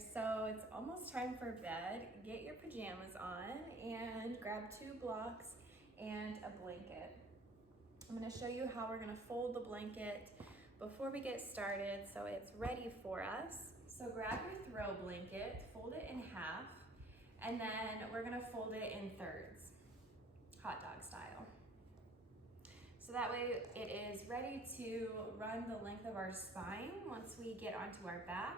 So it's almost time for bed. Get your pajamas on and grab 2 blocks and a blanket. I'm gonna show you how we're gonna fold the blanket before we get started so it's ready for us. So grab your throw blanket, fold it in half, and then we're gonna fold it in thirds, hot dog style. So that way it is ready to run the length of our spine once we get onto our back.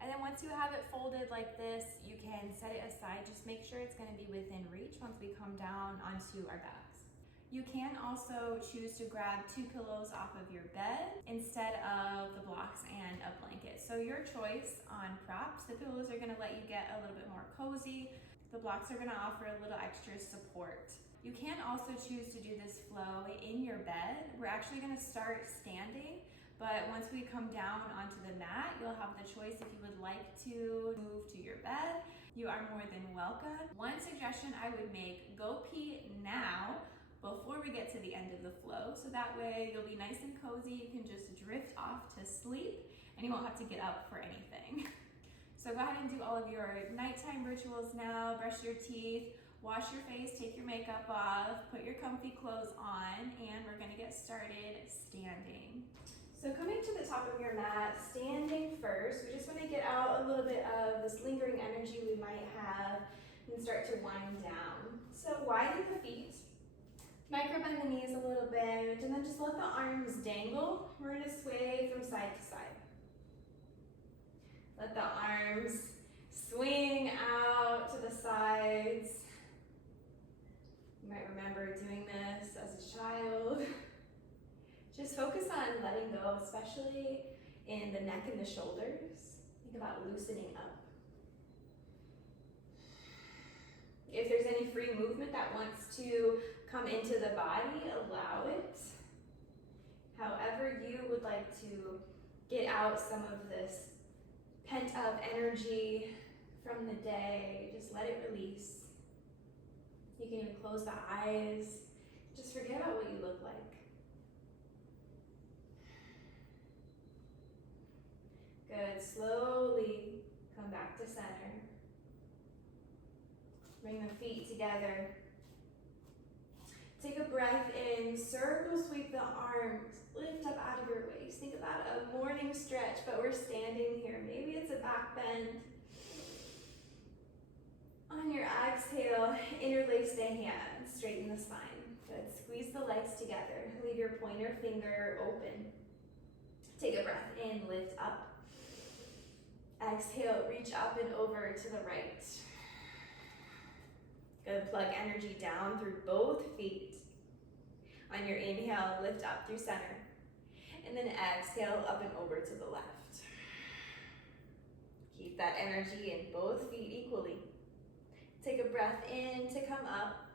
And then once you have it folded like this, you can set it aside. Just make sure it's gonna be within reach once we come down onto our backs. You can also choose to grab 2 pillows off of your bed instead of the blocks and a blanket. So your choice on props. The pillows are gonna let you get a little bit more cozy. The blocks are gonna offer a little extra support. You can also choose to do this flow in your bed. We're actually gonna start standing, but once we come down onto the mat, you'll have the choice if you would like to move to your bed. You are more than welcome. One suggestion I would make, go pee now before we get to the end of the flow, so that way you'll be nice and cozy. You can just drift off to sleep and you won't have to get up for anything. So go ahead and do all of your nighttime rituals now. Brush your teeth, wash your face, take your makeup off, put your comfy clothes on, and we're gonna get started standing. So coming to the top of your mat, standing first, we just wanna get out a little bit of this lingering energy we might have and start to wind down. So widen the feet, micro bend the knees a little bit, and then just let the arms dangle. We're gonna sway from side to side. Let the arms swing out to the sides. You might remember doing this as a child. Just focus on letting go, especially in the neck and the shoulders. Think about loosening up. If there's any free movement that wants to come into the body, allow it. However you would like to get out some of this pent up energy from the day, just let it release. You can even close the eyes. Just forget about what you look like. Good, slowly come back to center. Bring the feet together. Take a breath in, circle sweep the arms, lift up out of your waist. Think about a morning stretch, but we're standing here. Maybe it's a back bend. On your exhale, interlace the hands, straighten the spine. Good, squeeze the legs together. Leave your pointer finger open. Take a breath in, lift up. Exhale, reach up and over to the right. Good, plug energy down through both feet. On your inhale, lift up through center. And then exhale up and over to the left. Keep that energy in both feet equally. Take a breath in to come up.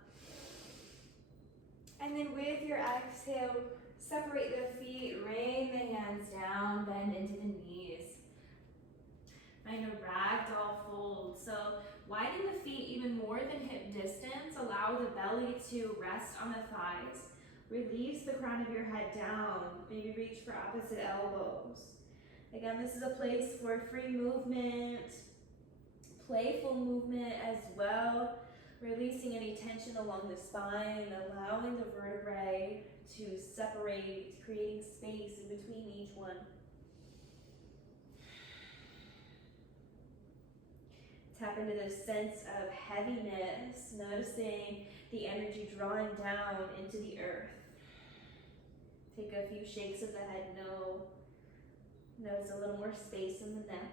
And then with your exhale, separate the feet, rain the hands down, bend into the knees. Find a ragdoll fold. So widen the feet even more than hip distance. Allow the belly to rest on the thighs. Release the crown of your head down. Maybe reach for opposite elbows. Again, this is a place for free movement, playful movement as well. Releasing any tension along the spine, allowing the vertebrae to separate, creating space in between each one. Tap into this sense of heaviness, noticing the energy drawing down into the earth. Take a few shakes of the head, no. Notice a little more space in the neck.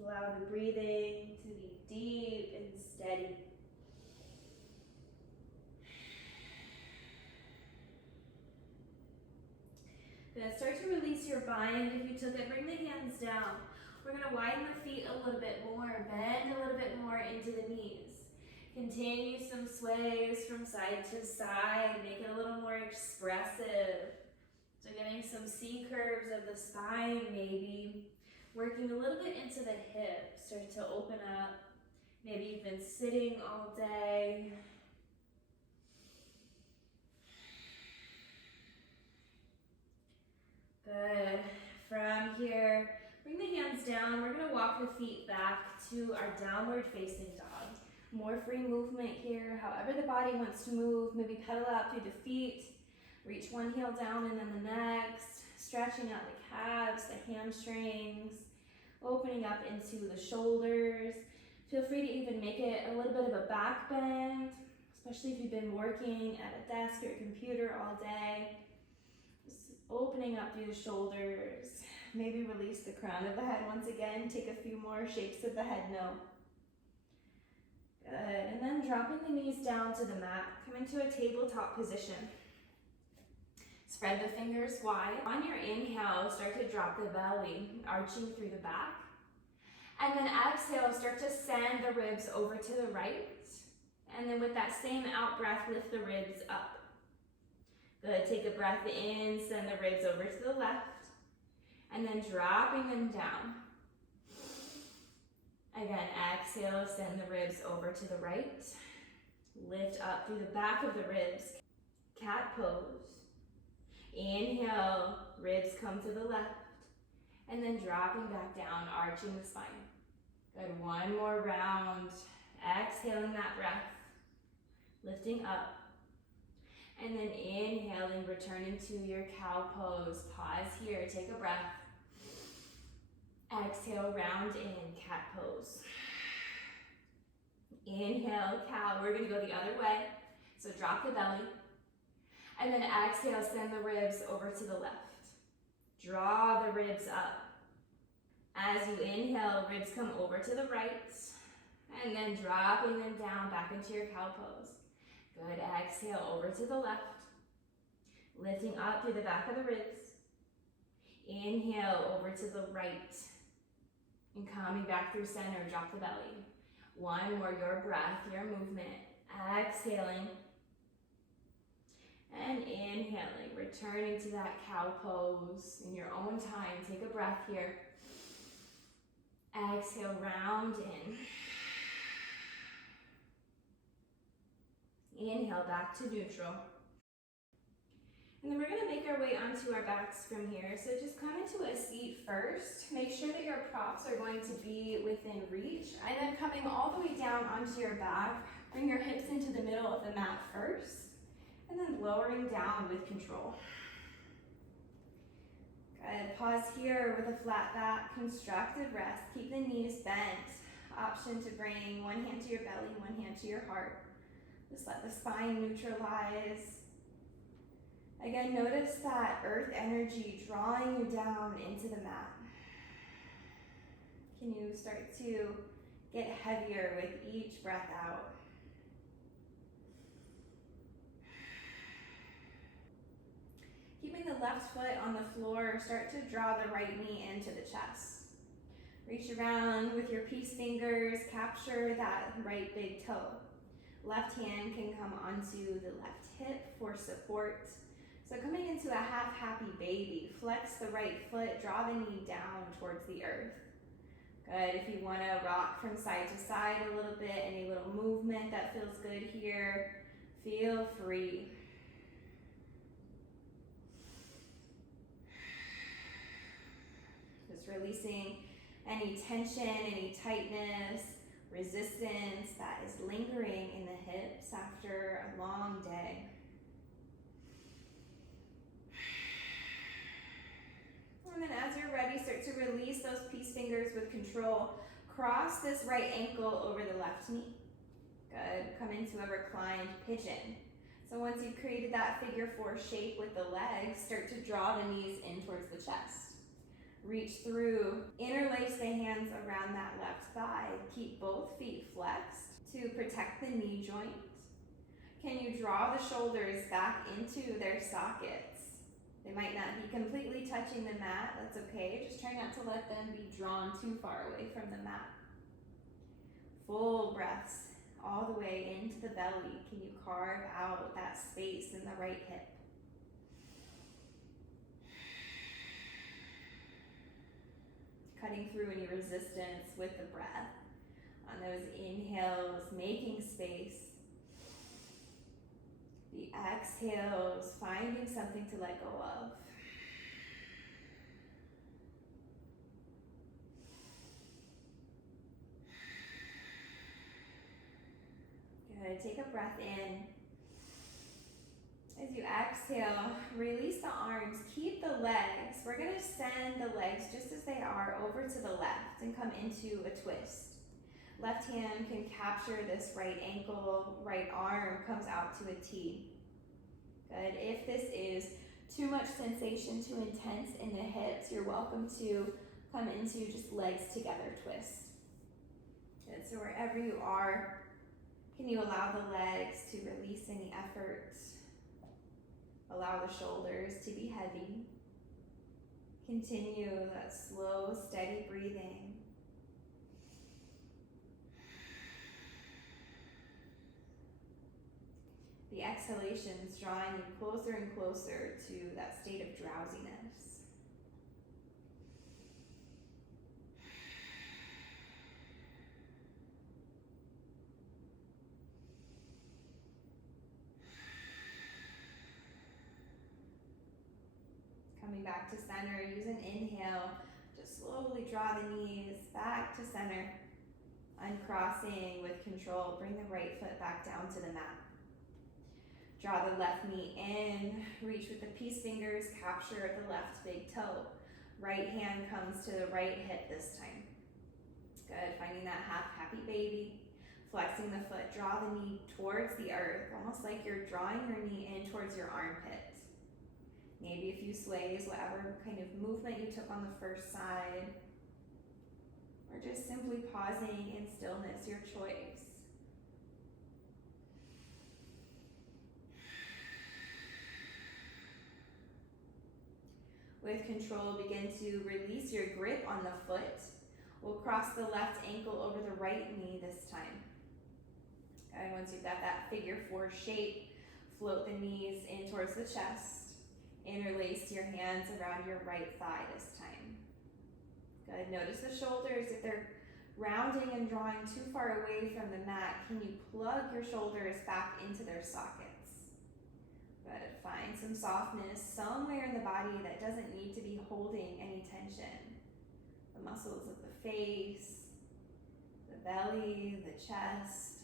Allow the breathing to be deep and steady. Good, start to release your bind. If you took it, bring the hands down. We're gonna widen the feet a little bit more, bend a little bit more into the knees. Continue some sways from side to side, make it a little more expressive. So getting some C curves of the spine maybe. Working a little bit into the hips, start to open up. Maybe you've been sitting all day. here. Bring the hands down. We're gonna walk the feet back to our downward facing dog. More free movement here, however the body wants to move. Maybe pedal out through the feet. Reach one heel down and then the next. Stretching out the calves, the hamstrings. Opening up into the shoulders. Feel free to even make it a little bit of a back bend, especially if you've been working at a desk or a computer all day. Just opening up through the shoulders. Maybe release the crown of the head once again. Take a few more shakes of the head, no. Good, and then dropping the knees down to the mat. Come into a tabletop position. Spread the fingers wide. On your inhale, start to drop the belly, arching through the back. And then exhale, start to send the ribs over to the right. And then with that same out breath, lift the ribs up. Good, take a breath in, send the ribs over to the left. And then dropping them down. Again, exhale, send the ribs over to the right. Lift up through the back of the ribs. Cat pose. Inhale, ribs come to the left. And then dropping back down, arching the spine. Good, one more round. Exhaling that breath. Lifting up. And then inhaling, returning to your cow pose. Pause here, take a breath. Exhale, round in, cat pose. Inhale, cow. We're gonna go the other way. So drop the belly. And then exhale, send the ribs over to the left. Draw the ribs up. As you inhale, ribs come over to the right. And then dropping them down back into your cow pose. Good, exhale over to the left. Lifting up through the back of the ribs. Inhale over to the right. And coming back through center, drop the belly. One more, your breath, your movement. Exhaling. And inhaling, returning to that cow pose in your own time. Take a breath here. Exhale, round in. Inhale, back to neutral. And then we're gonna make our way onto our backs from here. So just come into a seat first. Make sure that your props are going to be within reach. And then coming all the way down onto your back, bring your hips into the middle of the mat first. And then lowering down with control. Good, pause here with a flat back, constructive rest. Keep the knees bent. Option to bring one hand to your belly, one hand to your heart. Just let the spine neutralize. Again, notice that earth energy drawing you down into the mat. Can you start to get heavier with each breath out? Keeping the left foot on the floor, start to draw the right knee into the chest. Reach around with your peace fingers, capture that right big toe. Left hand can come onto the left hip for support. So coming into a half happy baby, flex the right foot, draw the knee down towards the earth. Good, if you wanna rock from side to side a little bit, any little movement that feels good here, feel free. Just releasing any tension, any tightness, resistance that is lingering in the hips after a long day. And then as you're ready, start to release those peace fingers with control. Cross this right ankle over the left knee. Good, come into a reclined pigeon. So once you've created that figure 4 shape with the legs, start to draw the knees in towards the chest. Reach through, interlace the hands around that left thigh. Keep both feet flexed to protect the knee joint. Can you draw the shoulders back into their sockets? They might not be completely touching the mat, that's okay. Just try not to let them be drawn too far away from the mat. Full breaths all the way into the belly. Can you carve out that space in the right hip? Cutting through any resistance with the breath. On those inhales, making space. The exhales, finding something to let go of. Good, take a breath in. As you exhale, release the arms, keep the legs. We're gonna send the legs just as they are over to the left and come into a twist. Left hand can capture this right ankle, right arm comes out to a T. Good, if this is too much sensation, too intense in the hips, you're welcome to come into just legs together twist. Good, so wherever you are, can you allow the legs to release any effort? Allow the shoulders to be heavy. Continue that slow, steady breathing. The exhalations drawing you closer and closer to that state of drowsiness. Coming back to center, use an inhale. Just slowly draw the knees back to center. Uncrossing with control, bring the right foot back down to the mat. Draw the left knee in, reach with the peace fingers, capture the left big toe. Right hand comes to the right hip this time. Good, finding that half happy baby. Flexing the foot, draw the knee towards the earth, almost like you're drawing your knee in towards your armpit. Maybe a few sways, whatever kind of movement you took on the first side. Or just simply pausing in stillness, your choice. With control, begin to release your grip on the foot. We'll cross the left ankle over the right knee this time. And once you've got that figure 4 shape, float the knees in towards the chest. Interlace your hands around your right thigh this time. Good, notice the shoulders. If they're rounding and drawing too far away from the mat, can you plug your shoulders back into their sockets? Good, find some softness somewhere in the body that doesn't need to be holding any tension. The muscles of the face, the belly, the chest.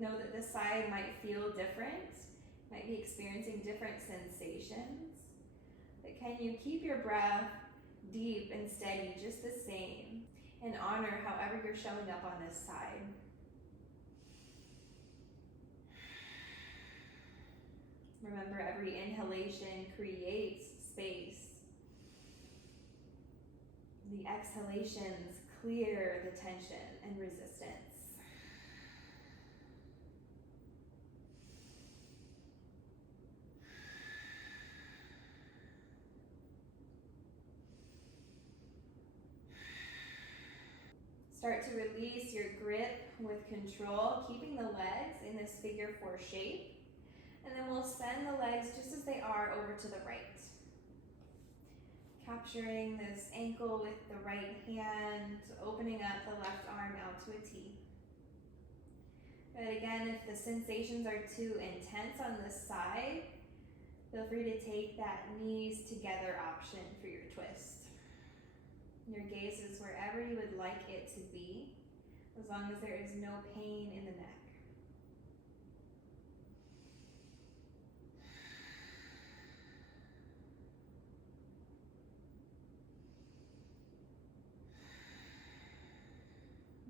Know that this side might feel different, might be experiencing different sensations, but can you keep your breath deep and steady just the same and honor however you're showing up on this side? Remember, every inhalation creates space. The exhalations clear the tension and resistance. Start to release your grip with control, keeping the legs in this figure 4 shape. And then we'll send the legs just as they are over to the right. Capturing this ankle with the right hand, opening up the left arm out to a T. But again, if the sensations are too intense on this side, feel free to take that knees together option for your twist. Your gaze is wherever you would like it to be, as long as there is no pain in the neck.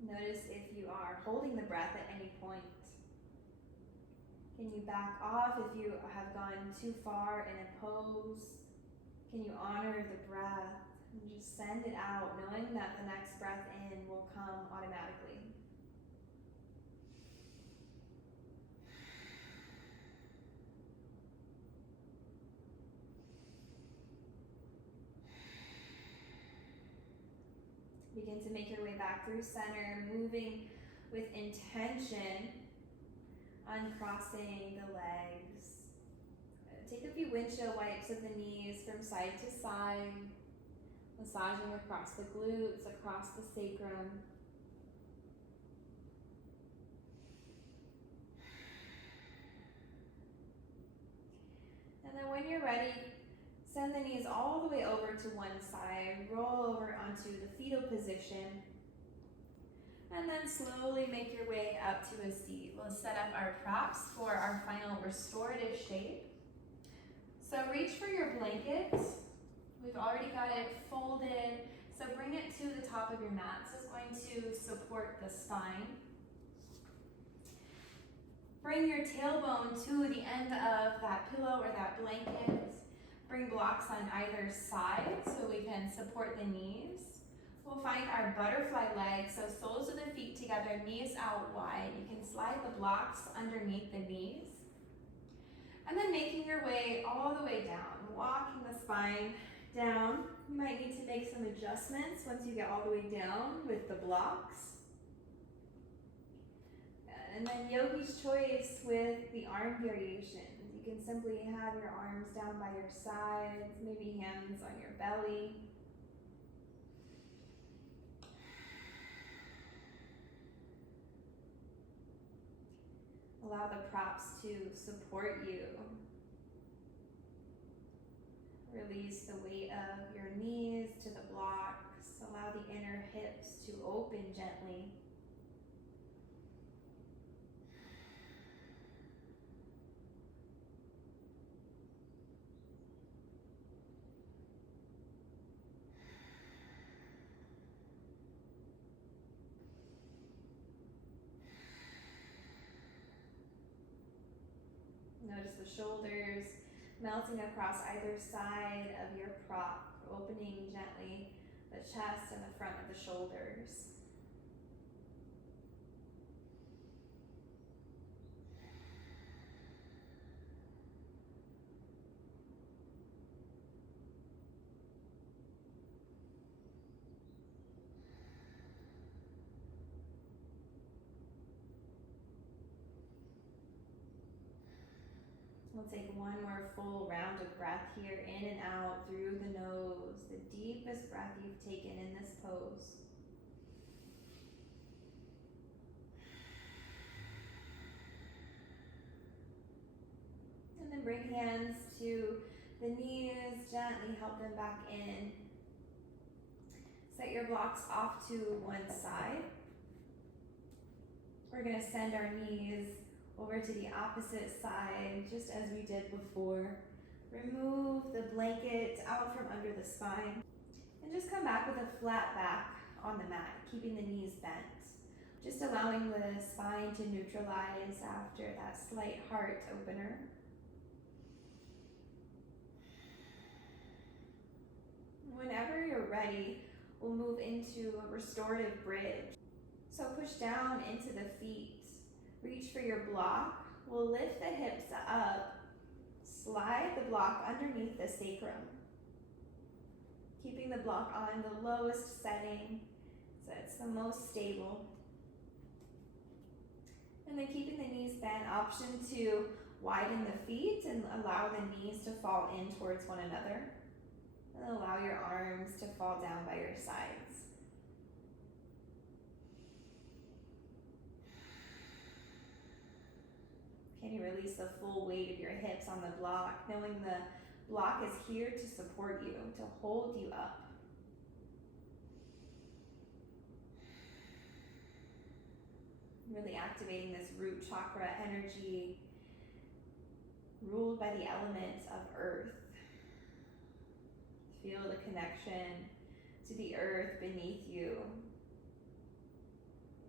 Notice if you are holding the breath at any point. Can you back off if you have gone too far in a pose? Can you honor the breath and just send it out, knowing that the next breath in will come automatically? Begin to make your way back through center, moving with intention, uncrossing the legs. Take a few windshield wipes of the knees from side to side, massaging across the glutes, across the sacrum. And then when you're ready, send Send the knees all the way over to one side, roll over onto the fetal position, and then slowly make your way up to a seat. We'll set up our props for our final restorative shape. So reach for your blanket. We've already got it folded, so bring it to the top of your mat. This is going to support the spine. Bring your tailbone to the end of that pillow or that blanket. Bring blocks on either side so we can support the knees. We'll find our butterfly legs, so soles of the feet together, knees out wide. You can slide the blocks underneath the knees. And then making your way all the way down, walking the spine down. You might need to make some adjustments once you get all the way down with the blocks. And then yogi's choice with the arm variations. You can simply have your arms down by your sides, maybe hands on your belly. Allow the props to support you. Release the weight of your knees to the blocks. Allow the inner hips to open gently. Notice the shoulders melting across either side of your prop, opening gently the chest and the front of the shoulders. We'll take one more full round of breath here, in and out through the nose, the deepest breath you've taken in this pose. And then bring hands to the knees, gently help them back in. Set your blocks off to one side. We're going to send our knees over to the opposite side, just as we did before. Remove the blanket out from under the spine. And just come back with a flat back on the mat, keeping the knees bent. Just allowing the spine to neutralize after that slight heart opener. Whenever you're ready, we'll move into a restorative bridge. So push down into the feet. Reach for your block. We'll lift the hips up. Slide the block underneath the sacrum. Keeping the block on the lowest setting so it's the most stable. And then keeping the knees bent, option to widen the feet and allow the knees to fall in towards one another. And allow your arms to fall down by your sides. Can you release the full weight of your hips on the block, knowing the block is here to support you, to hold you up. Really activating this root chakra energy, ruled by the element of earth. Feel the connection to the earth beneath you.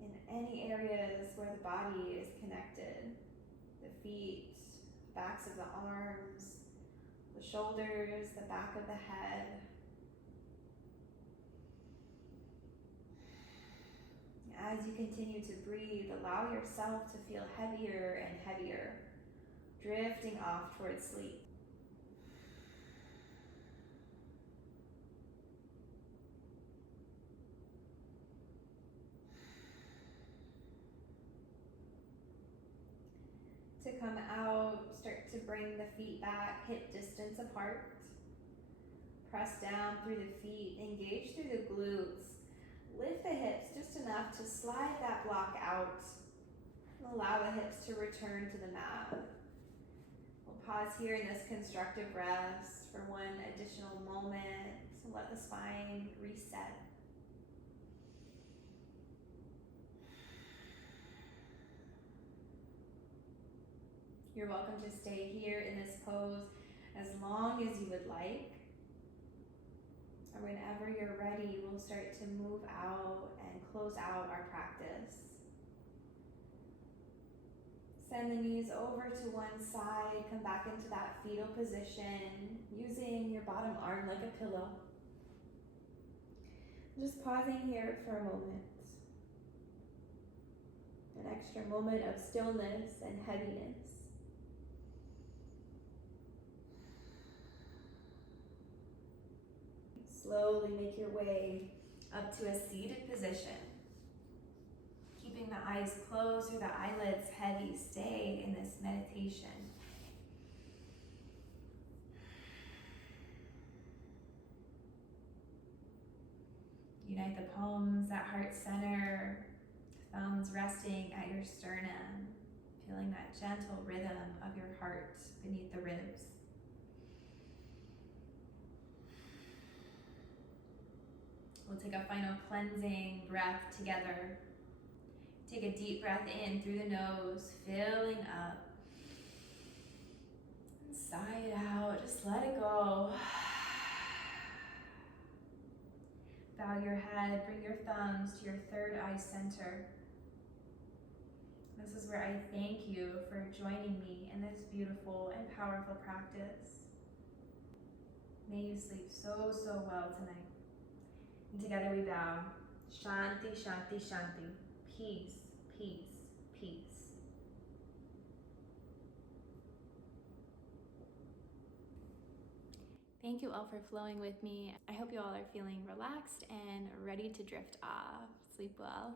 In any areas where the body is connected, the feet, backs of the arms, the shoulders, the back of the head. As you continue to breathe, allow yourself to feel heavier and heavier, drifting off towards sleep. To come out, start to bring the feet back, hip distance apart. Press down through the feet, engage through the glutes. Lift the hips just enough to slide that block out. And allow the hips to return to the mat. We'll pause here in this constructive rest for one additional moment to let the spine reset. You're welcome to stay here in this pose as long as you would like. And whenever you're ready, we'll start to move out and close out our practice. Send the knees over to one side, come back into that fetal position, using your bottom arm like a pillow. Just pausing here for a moment. An extra moment of stillness and heaviness. Slowly make your way up to a seated position. Keeping the eyes closed or the eyelids heavy, stay in this meditation. Unite the palms at heart center, thumbs resting at your sternum, feeling that gentle rhythm of your heart beneath the ribs. We'll take a final cleansing breath together. Take a deep breath in through the nose, filling up. And sigh it out, just let it go. Bow your head, bring your thumbs to your third eye center. This is where I thank you for joining me in this beautiful and powerful practice. May you sleep so, so well tonight. And together we bow. Shanti, Shanti, Shanti. Peace, peace, peace. Thank you all for flowing with me. I hope you all are feeling relaxed and ready to drift off. Sleep well.